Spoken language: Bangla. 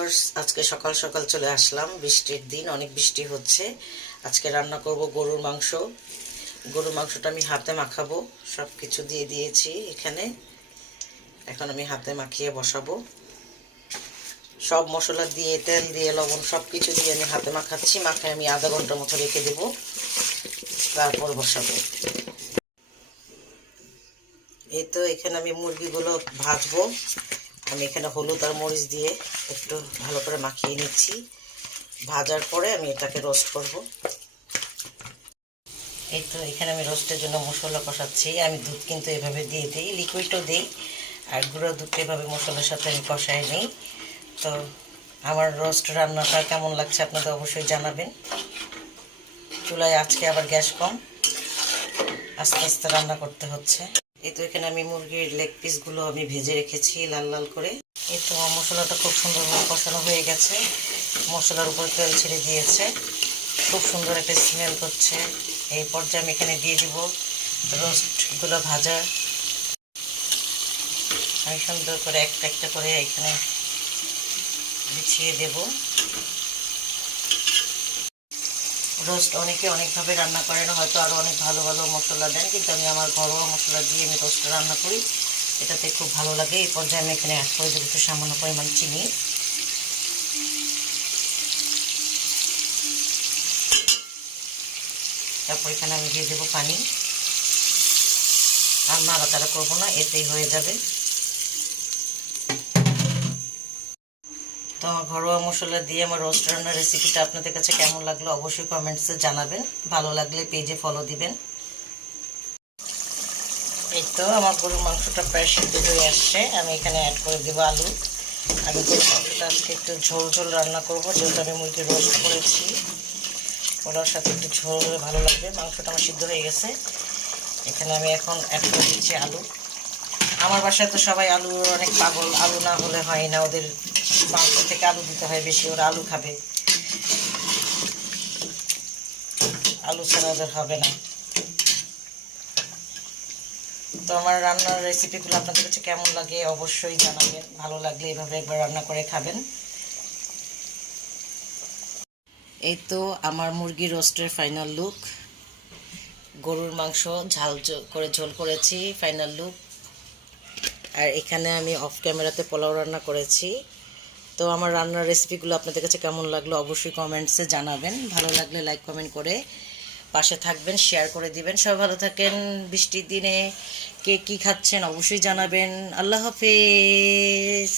ভিউয়ার্স, আজকে সকাল সকাল চলে আসলাম। বৃষ্টির দিন, অনেক বৃষ্টি হচ্ছে। আজকে রান্না করব গরুর মাংস। গরুর মাংসটা আমি হাতে মাখাবো। সব কিছু দিয়ে দিয়েছি এখানে। এখন আমি হাতে মাখিয়ে বসাবো। সব মশলা দিয়ে, তেল দিয়ে, লবণ সব কিছু দিয়ে আমি হাতে মাখাচ্ছি। মাখায় আমি আধা ঘন্টার মতো রেখে দেবো, তারপর বসাবো। এই তো এখানে আমি মুরগিগুলো ভাজবো। আমি এখানে হলুদ আর মরিচ দিয়ে একটু ভালো করে মাখিয়ে নিচ্ছি। ভাজার পরে আমি এটাকে রোস্ট করব। এই তো এখানে আমি রোস্টের জন্য মশলা কষাচ্ছি। আমি দুধ কিন্তু এভাবে দিয়ে দিই, লিকুইডও দিই, আর গুঁড়ো দুধটা এভাবে মশলার সাথে আমি কষাই নিই। তো আমার রোস্ট রান্নাটা কেমন লাগছে আপনাদের অবশ্যই জানাবেন। চুলায় আজকে আবার গ্যাস কম, আস্তে আস্তে রান্না করতে হচ্ছে। এই তো এখানে আমি মুরগির লেগ পিসগুলো আমি ভেজে রেখেছি লাল লাল করে। এই তো মশলাটা খুব সুন্দরভাবে কষানো হয়ে গেছে, মশলার উপর তেল ছেড়ে দিয়েছে, খুব সুন্দর একটা স্মেল করছে। এই পর্যায়ে আমি এখানে দিয়ে দিব রোস্টগুলো ভাজা। আমি সুন্দর করে একটা একটা করে এখানে বিছিয়ে দেব। রোস্ট অনেকে অনেকভাবে রান্না করেন, হয়তো আরও অনেক ভালো ভালো মশলা দেন, কিন্তু আমি আমার ঘরোয়া মশলা দিয়ে আমি রোস্ট রান্না করি, এটাতে খুব ভালো লাগে। এই পর্যায়ে আমি এখানে অ্যাড করে দেবো একটু সামান্য পরিমাণ চিনি। তারপর এখানে আমি দিয়ে দেবো পানি। আর নাড়াচাড়া করবো না, এতেই হয়ে যাবে। তো আমার ঘরোয়া মশলা দিয়ে আমার রোস্ট রান্নার রেসিপিটা আপনাদের কাছে কেমন লাগলো অবশ্যই কমেন্টসে জানাবেন। ভালো লাগলে পেজে ফলো দিবেন। এই তো আমার গরুর মাংসটা প্রায় সিদ্ধ হয়ে আসছে। আমি এখানে অ্যাড করে দেবো আলু। আমি গরুর মাংসটা আজকে একটু ঝোল ঝোল রান্না করবো, যেহেতু আমি মুরগি রোস্ট করেছি। ওটার সাথে একটু ঝোল হলে ভালো লাগবে। মাংসটা আমার সিদ্ধ হয়ে গেছে। এখানে আমি এখন অ্যাড করে দিচ্ছি আলু। আমার বাসায় তো সবাই আলুর অনেক পাগল, আলু না হলে হয় না, ওদের মাংস থেকে আলু দিতে হয় বেশি, ওরা আলু খাবে, আলু ছাড়া ওদের হবে না। তো আমার রান্নার রেসিপিগুলো আপনাদের কাছে কেমন লাগে অবশ্যই জানাবেন। ভালো লাগলে এভাবে একবার রান্না করে খাবেন। এই তো আমার মুরগি রোস্টের ফাইনাল লুক। গরুর মাংস ঝাল করে ঝোল করেছি, ফাইনাল লুক। আর এখানে আমি অফ ক্যামেরাতে পোলাও রান্না করেছি। তো আমার রান্নার রেসিপিগুলো আপনাদের কাছে কেমন লাগলো অবশ্যই কমেন্টসে জানাবেন। ভালো লাগলে লাইক কমেন্ট করে পাশে থাকবেন, শেয়ার করে দিবেন। সবাই ভালো থাকেন। বৃষ্টির দিনে কে কী খাচ্ছেন অবশ্যই জানাবেন। আল্লাহ হাফেজ।